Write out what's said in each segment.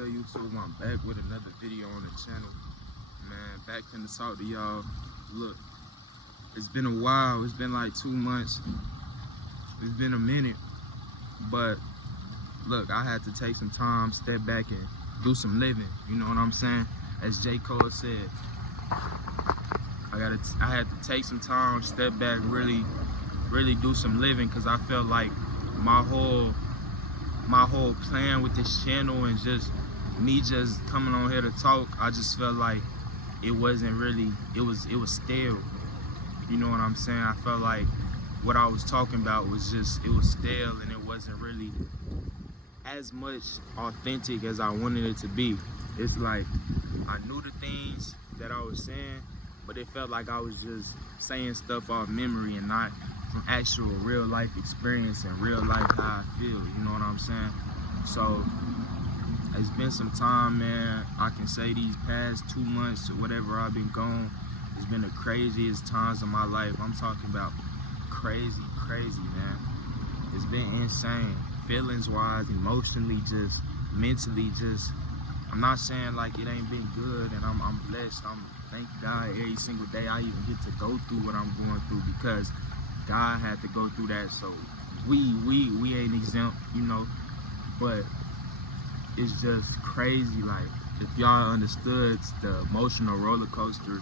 good, YouTube? I'm back with another video on the channel. Man, back in to talk to y'all. Look, it's been a while. It's been like 2 months. It's been a minute. But look, I had to take some time, step back and do some living. You know what I'm saying? As J. Cole said, I had to take some time, step back, really do some living, because I felt like my whole plan with this channel and just me just coming on here to talk, I just felt like it wasn't really, it was stale. You know what I'm saying? I felt like what I was talking about was just, it was stale, and it wasn't really as much authentic as I wanted it to be. It's like I knew the things that I was saying, but it felt like I was just saying stuff off memory and not from actual real life experience and real life how I feel, you know what I'm saying? So it's been some time, man. I can say these past 2 months or whatever I've been gone, it's been the craziest times of my life. I'm talking about crazy, man. It's been insane, feelings wise, emotionally, just mentally, just, I'm not saying like it ain't been good, and I'm blessed. Thank God every single day I even get to go through what I'm going through, because God had to go through that, so we ain't exempt, you know. But it's just crazy. Like, if y'all understood the emotional roller coaster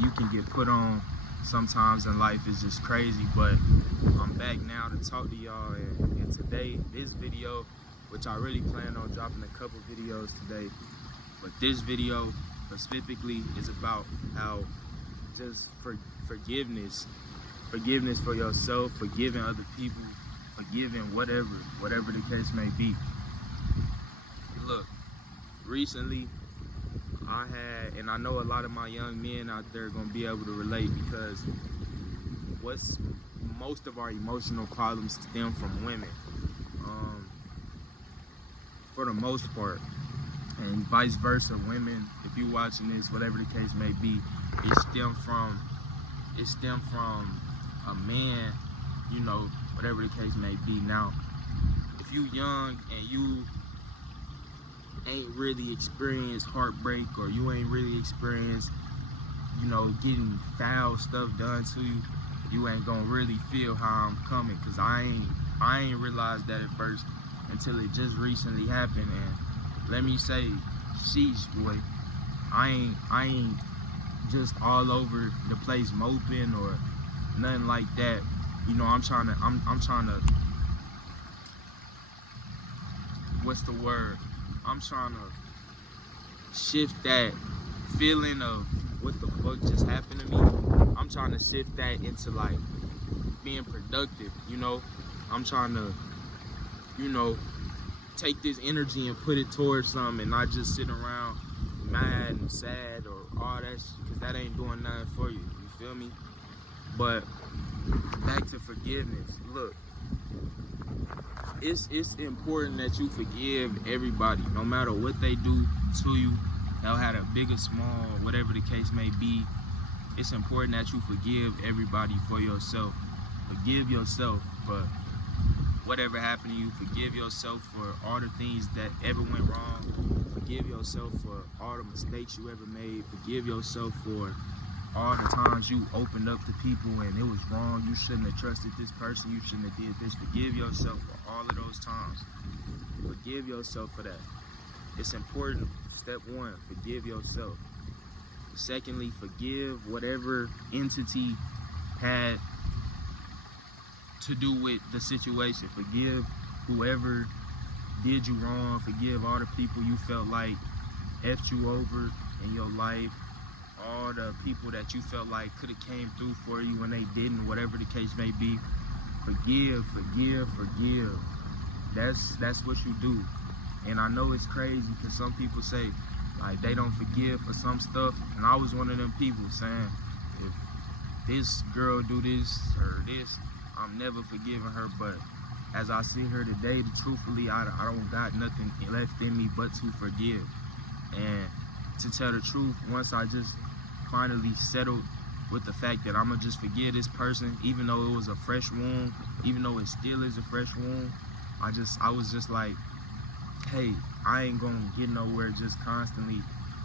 you can get put on sometimes in life, is just crazy. But I'm back now to talk to y'all, and today, this video, which I really plan on dropping a couple videos today, but this video specifically is about how just forgiveness for yourself, forgiving other people, forgiving whatever the case may be. Look, recently I had, and I know a lot of my young men out there are gonna be able to relate, because most of our emotional problems stem from women, for the most part, and vice versa. Women, if you're watching this, whatever the case may be, it stem from a man, you know, whatever the case may be. Now, if you young and you ain't really experienced heartbreak, or you ain't really experienced, you know, getting foul stuff done to you, you ain't gonna really feel how I'm coming, because I ain't realized that at first until it just recently happened. And let me say, sheesh, boy, I ain't just all over the place moping or nothing like that. You know, I'm trying to, what's the word? I'm trying to shift that feeling of what the fuck just happened to me. I'm trying to shift that into like being productive, you know? I'm trying to, you know, take this energy and put it towards something, and not just sit around mad and sad or all that shit, because that ain't doing nothing for you. You feel me? But back to forgiveness. Look, it's important that you forgive everybody, no matter what they do to you. They'll have a big or small, whatever the case may be. It's important that you forgive everybody for yourself. Forgive yourself for whatever happened to you. Forgive yourself for all the things that ever went wrong. Forgive yourself for all the mistakes you ever made. Forgive yourself for all the times you opened up to people and it was wrong. You shouldn't have trusted this person. You shouldn't have did this. Forgive yourself for all of those times. Forgive yourself for that. It's important. Step one, forgive yourself. Secondly, forgive whatever entity had to do with the situation. Forgive whoever did you wrong. Forgive all the people you felt like effed you over in your life. All the people that you felt like could have came through for you when they didn't, whatever the case may be. Forgive. That's what you do. And I know it's crazy, because some people say like they don't forgive for some stuff, and I was one of them people saying, if this girl do this or this, I'm never forgiving her. But as I sit here today, truthfully, I don't got nothing left in me but to forgive. And to tell the truth, once I just finally settled with the fact that I'm gonna just forgive this person, even though it was a fresh wound, even though it still is a fresh wound, I was just like, hey, I ain't gonna get nowhere just constantly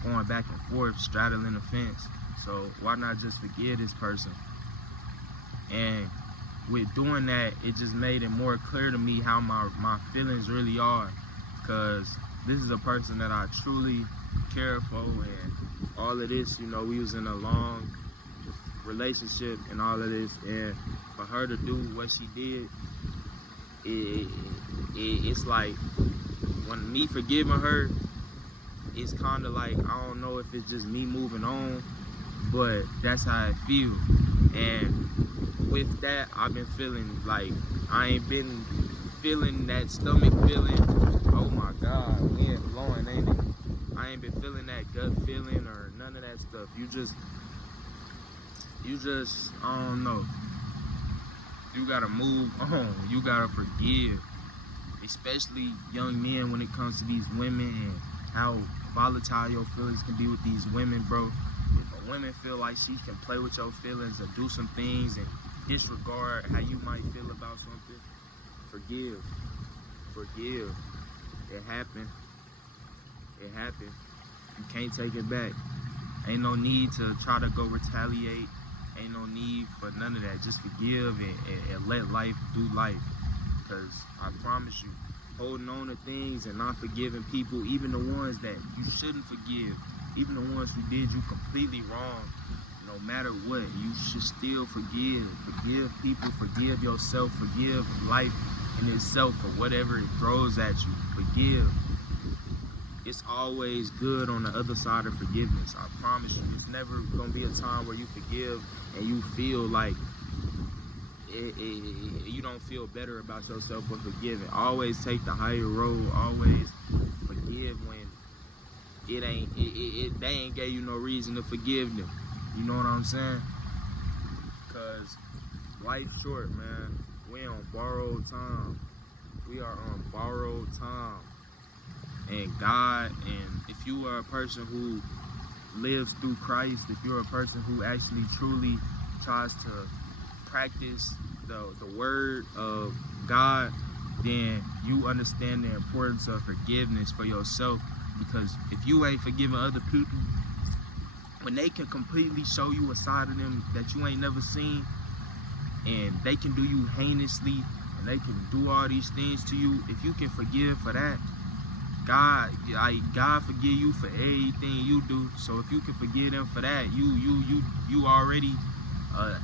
going back and forth, straddling the fence. So why not just forgive this person? And with doing that, it just made it more clear to me how my feelings really are. Because this is a person that I truly care for, and all of this, we was in a long relationship and all of this, and for her to do what she did, it's like, when me forgiving her, it's kind of like, I don't know if it's just me moving on, but that's how I feel. And with that, I've been feeling like I ain't been feeling that stomach feeling. Oh my God, wind blowing, ain't it? I ain't been feeling that gut feeling or none of that stuff. You just, I don't know. You gotta move on. You gotta forgive. Especially young men when it comes to these women and how volatile your feelings can be with these women, bro. If a woman feel like she can play with your feelings or do some things and disregard how you might feel about something, forgive. Forgive. It happened. It happened. You can't take it back. Ain't no need to try to go retaliate. Ain't no need for none of that. Just forgive and let life do life. Because I promise you, holding on to things and not forgiving people, even the ones that you shouldn't forgive, even the ones who did you completely wrong, no matter what, you should still forgive. Forgive people, forgive yourself, forgive life in itself for whatever it throws at you. Forgive. It's always good on the other side of forgiveness. I promise you. It's never going to be a time where you forgive and you feel like you don't feel better about yourself for forgiving. Always take the higher road. Always forgive when they ain't gave you no reason to forgive them. You know what I'm saying? Because life's short, man. We on borrowed time. We are on borrowed time. And God, and if you are a person who lives through Christ, if you're a person who actually truly tries to practice the word of God, then you understand the importance of forgiveness for yourself. Because if you ain't forgiving other people, when they can completely show you a side of them that you ain't never seen, and they can do you heinously, and they can do all these things to you, if you can forgive for that, God forgive you for everything you do. So if you can forgive them for that, you already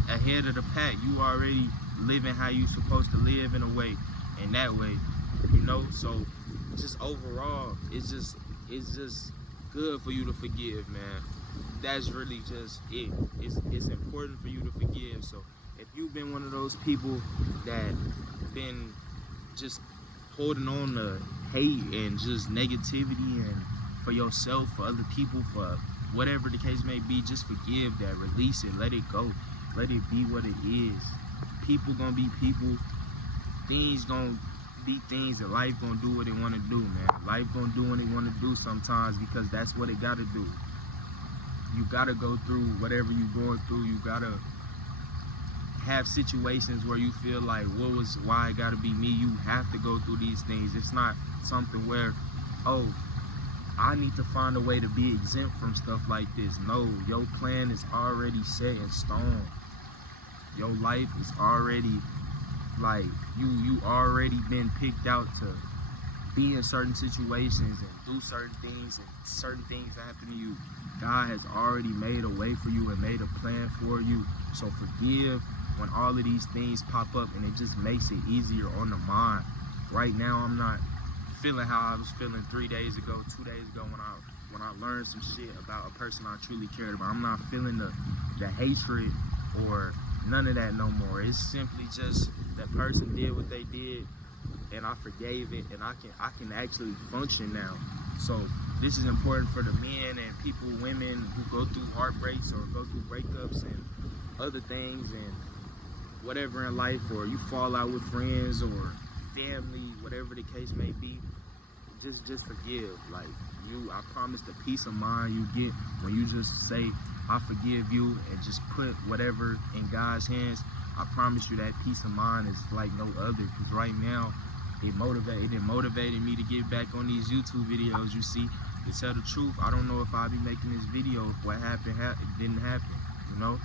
ahead of the pack. You already living how you supposed to live in a way, in that way, So just overall, it's just good for you to forgive, man. That's really just it. It's important for you to forgive. So if you've been one of those people that been just holding on to hate and just negativity, and for yourself, for other people, for whatever the case may be, just forgive that, release it, let it go, let it be what it is. People gonna be people, things gonna be things, and life gonna do what it wanna do, man. Life gonna do what it wanna do sometimes, because that's what it gotta do. You gotta go through whatever you're going through. You gotta have situations where you feel like, why it gotta be me? You have to go through these things. It's not something where, oh, I need to find a way to be exempt from stuff like this. No, your plan is already set in stone. Your life is already, like, you already been picked out to be in certain situations and do certain things, and certain things happen to you. God has already made a way for you and made a plan for you. So forgive when all of these things pop up, and it just makes it easier on the mind. Right now, I'm not feeling how I was feeling 3 days ago, 2 days ago, when I learned some shit about a person I truly cared about. I'm not feeling the hatred or none of that no more. It's simply just that person did what they did, and I forgave it, and I can actually function now. So this is important for the men and people, women who go through heartbreaks or go through breakups and other things and whatever in life, or you fall out with friends or family, whatever the case may be. Just forgive. Like, I promise the peace of mind you get when you just say, I forgive you, and just put whatever in God's hands. I promise you that peace of mind is like no other. Because right now, it motivated me to get back on these YouTube videos. You see, to tell the truth, I don't know if I'll be making this video if what happened it didn't happen, you know.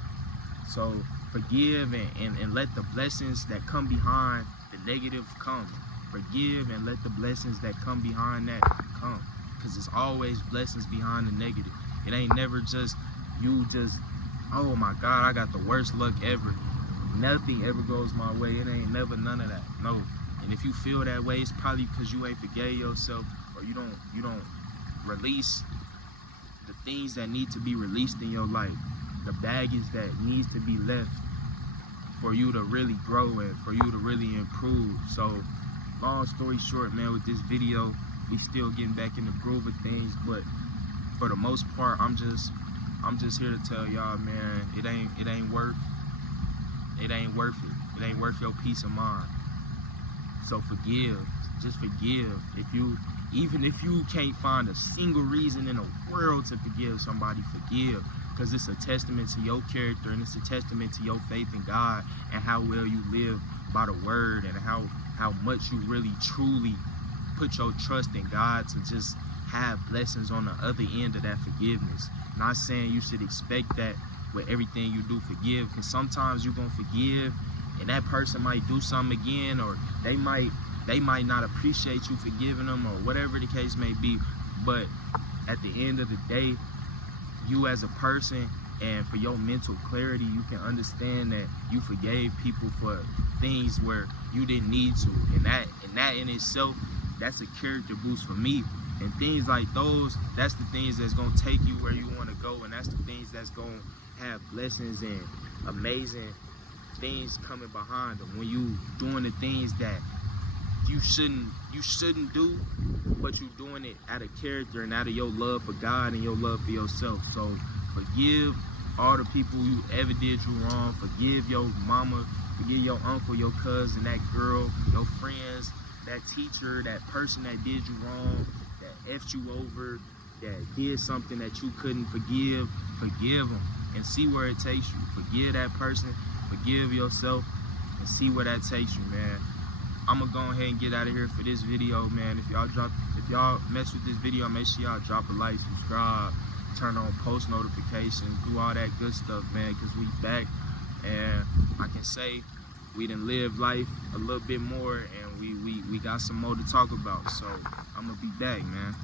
So forgive and let the blessings that come behind the negative come. Forgive and let the blessings that come behind that come, because it's always blessings behind the negative. It ain't never just you just, oh my God, I got the worst luck ever. Nothing ever goes my way. It ain't never none of that. No. And if you feel that way, it's probably because you ain't forgave yourself, or you don't release the things that need to be released in your life, the baggage that needs to be left for you to really grow and for you to really improve. So long story short, man, with this video, we still getting back in the groove of things, but for the most part, I'm just here to tell y'all, man, it ain't worth it. It ain't worth your peace of mind. So forgive, just forgive. Even if you can't find a single reason in the world to forgive somebody, forgive, because it's a testament to your character, and it's a testament to your faith in God and how well you live by the word, and how much you really truly put your trust in God to just have blessings on the other end of that forgiveness. Not saying you should expect that with everything you do, forgive, because sometimes you're gonna forgive and that person might do something again, or they might not appreciate you forgiving them, or whatever the case may be. But at the end of the day, you as a person, and for your mental clarity, you can understand that you forgave people for things where you didn't need to, and that in itself, that's a character boost for me. And things like those, that's the things that's gonna take you where you want to go, and that's the things that's gonna have blessings and amazing things coming behind them. When you doing the things that you shouldn't do, but you doing it out of character and out of your love for God and your love for yourself. So forgive all the people who ever did you wrong. Forgive your mama, forgive your uncle, your cousin, that girl, your friends, that teacher, that person that did you wrong, that effed you over, that did something that you couldn't forgive. Forgive them and see where it takes you. Forgive that person, forgive yourself, and see where that takes you, man. I'm gonna go ahead and get out of here for this video, man. If y'all mess with this video, make sure y'all drop a like, subscribe, turn on post notifications, do all that good stuff, man, because we back, and I can say we done lived life a little bit more, and we got some more to talk about. So I'm gonna be back, man.